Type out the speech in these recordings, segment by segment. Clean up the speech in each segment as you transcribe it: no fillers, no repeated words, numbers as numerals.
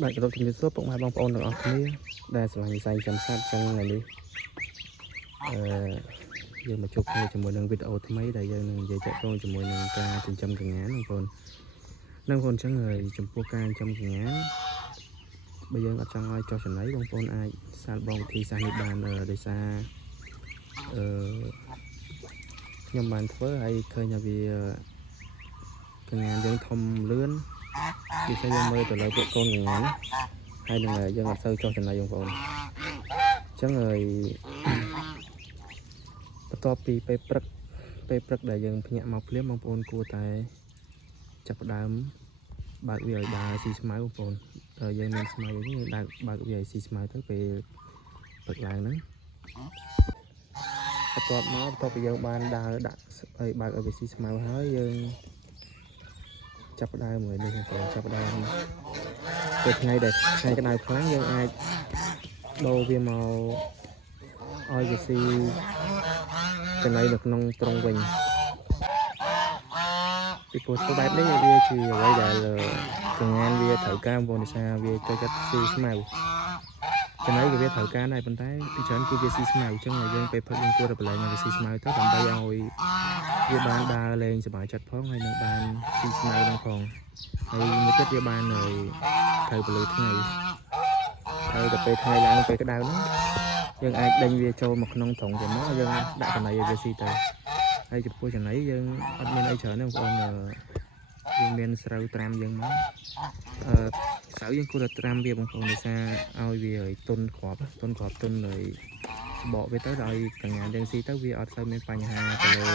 bạn cái đầu tiên số bóng hai bóng ôn được ở kia đây là hình xanh chăm sát trong này đi giờ mà chụp như cho mỗi lần video thì mấy đại dân về chạy con cho mỗi lần ca trên trăm gần ngán năm con chẳng người chụp po ca trăm gần ngán bây giờ ở trong ai cho sẵn lấy bóng ôn ai san bóng thì san bàn ở đây xa nhưng mà với ai khơi nhà vì gần ngán dân thông lươn đi xe dân mơ từ lời bộ con gần ngán hay là dân ở sâu cho sẵn lấy bóng ôn chẳng ngườiต่อពីពេលព្រឹកដែលយើងភ្ញាក់មកភ្លាមបងប្អូនគួរតែចាប់ផ្ដើមបើកវាឲ្យដើរស៊ីស្មៅបងប្អូនយើងមានស្មៅនេះយើងបើកវាឲ្យស៊ីស្មៅទៅពេលព្រឹកឡើងហ្នឹងបន្ទាប់ពីយើងបានដើរដាក់ឲ្យបើកឲ្យវាស៊ីស្មៅហើយយើងចាប់ផ្ដើមមួយនេះបងប្អូនចាប់ផ្ដើមពេលថ្ងៃក្តៅខ្លាំងយើងអាចដូរវាមកឲ្យវាស៊ីចំណៃនៅក្នុងត្រង់វិញពីព្រោះធ្វើបែបនេះវាជាអ្វីដែលកងានវាត្រូវការបងប្អូនដោយសារវាចូលចិត្តស៊ីស្មៅចំណៃវាត្រូវការដែរប៉ុន្តែពីច្រើនគឺវាស៊ីស្មៅអញ្ចឹងយើងពេលព្រឹកយើងគួរតែបលែងវាស៊ីស្មៅទៅដើម្បីឲ្យវាបានដើរលេងសប្បាយចិត្តផងហើយនឹងបានស៊ីស្មៅនឹងផងហើយមួយទៀតវាបានត្រូវពលឺថ្ងៃហើយដល់ពេលថ្ងៃឡើងពេលក្តៅហ្នឹងយើងអាចដេញវាចូលមកក្នុងត្រង់ទៅមកយើងដាក់ចំណៃឲ្យវាស៊ីទៅហើយចំពោះចំណៃយើងអត់មានអីច្រើនទេបងប្អូនយើងមានស្រូវត្រាំយើងមកស្រូវយើងគួរតែត្រាំវាបងប្អូនដោយសារឲ្យវាទុនគ្រាប់ទុនលើបកវាទៅដល់កញ្ញាយើងស៊ីទៅវាអត់សូវមានបញ្ហាទៅលើ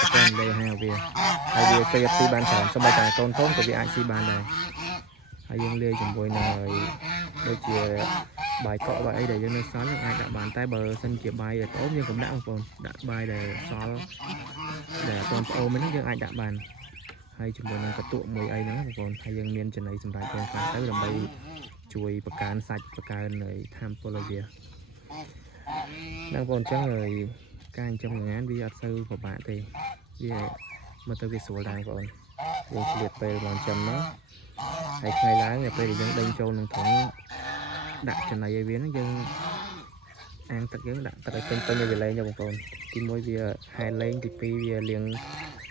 ប្រព័ន្ធលេហាវាហើយវាពេលស៊ីបានច្រើនសូម្បីតែកូនធំក៏វាអាចស៊ីបានដែរហើយយើងលាយជាមួយនឹងដូចជាបាយកក់បាយអីដែលយើងនៅសល់យើងអាចដាក់បានតែបើសិនជាបាយដែលប្អូនយើងកុំដាក់បងប្អូនដាក់បាយដែលសល់ដែលអត់ប្អូនហ្នឹងយើងអាចដាក់បានហើយជាមួយនឹងកន្ទក់មួយអីហ្នឹងបងប្អូនហើយយើងមានចំណីសម្រាប់យើងខ្លះទៅដើម្បីជួយបង្កើនសាច់បង្កើននៃធម៌ពលវាបងប្អូនចឹងហើយការចិញ្ចឹមងានវាអត់សូវពិបាកទេវាមកទៅវាស្រួលដែរបងប្អូនយើងឆ្លៀតពេលមកចិញ្ចឹមហ្នឹងហើយថ្ងៃឡើងពេលដែលយើងដេញចូលក្នុងធុងដាក់ចំណីឲ្យវាហ្នឹងយើងអាំងទឹកយើងដាក់ទឹកឲ្យពេញឲ្យវាលែងបងប្អូនទី1វាហែលែងទី2វាលាង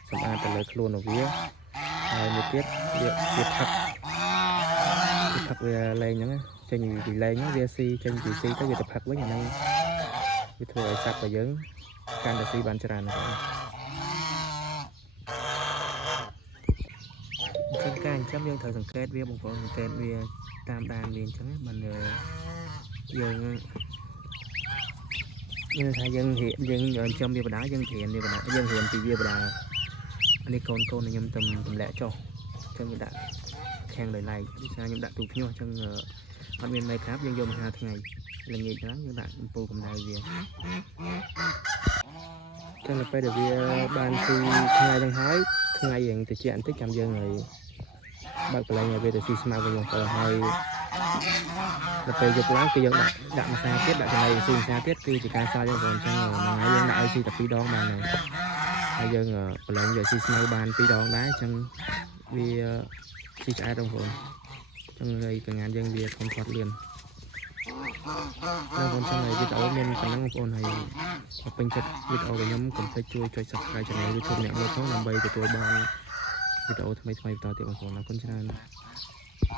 សម្អាតទៅលើខ្លួនរបស់វាហើយមួយទៀតវាផឹកវាលែងហ្នឹងចេញពីលែងហ្នឹងវាស៊ីចេញពីស៊ីទៅវាទៅផឹកវិញអាហ្នឹងវាធ្វើឲ្យសត្វរបស់យើងកាន់តែស៊ីបានច្រើនបងប្អូនចឹងការចិញ្ចឹមយើងត្រូវសង្កេតវាបងប្អូនសង្កេតវាតាមដានវាអញ្ចឹងមិនយើងថាយើងចំវាបដាយើងរៀនវាបដាយើងរៀនពីវាបដានេះកូនខ្ញុំទម្លាក់ចុះអញ្ចឹងវាដាក់ខាងដោយឡែកដូចថាខ្ញុំដាក់ទូភ្ញាស់អញ្ចឹងអត់មានមេក្រាបយើងយកមកហាលថ្ងៃល្ងាចហ្នឹងយើងដាក់អំពូលកម្ដៅវាចឹងទៅពេលដែលវាបានស៊ីថ្ងៃហ្នឹងហើយថ្ងៃរៀងតិចបន្តិចចាំយើងហើយបើកបលែងឲ្យវាទៅស៊ីស្មៅវិញបងប្អូនហើយដល់ពេលយប់ឡើងគឺយើងដាក់ម្សៅទៀតដាក់ចំណីស៊ីម្សៅទៀតគឺជាការសល់យើងបងប្អូនចឹងមួយថ្ងៃយើងដាក់ឲ្យស៊ីតែ2ដងបានហើយយើងបលែងយកស៊ីស្មៅបាន2ដងដែរចឹងវាស៊ីឆ្អែតបងប្អូនចឹងហើយកញ្ញាយើងវាធំធាត់លឿនបងប្អូនចឹងហើយវីដេអូមានប៉ុណ្ណឹងបងប្អូនហើយពេញចិត្តវីដេអូរបស់ខ្ញុំកុំភ្លេចជួយចុច Subscribe Channel YouTube អ្នកមើលផងដើម្បីទទួលបានវីដេអូថ្មីៗបន្តទៀតបងប្អូនអរគុណច្រើន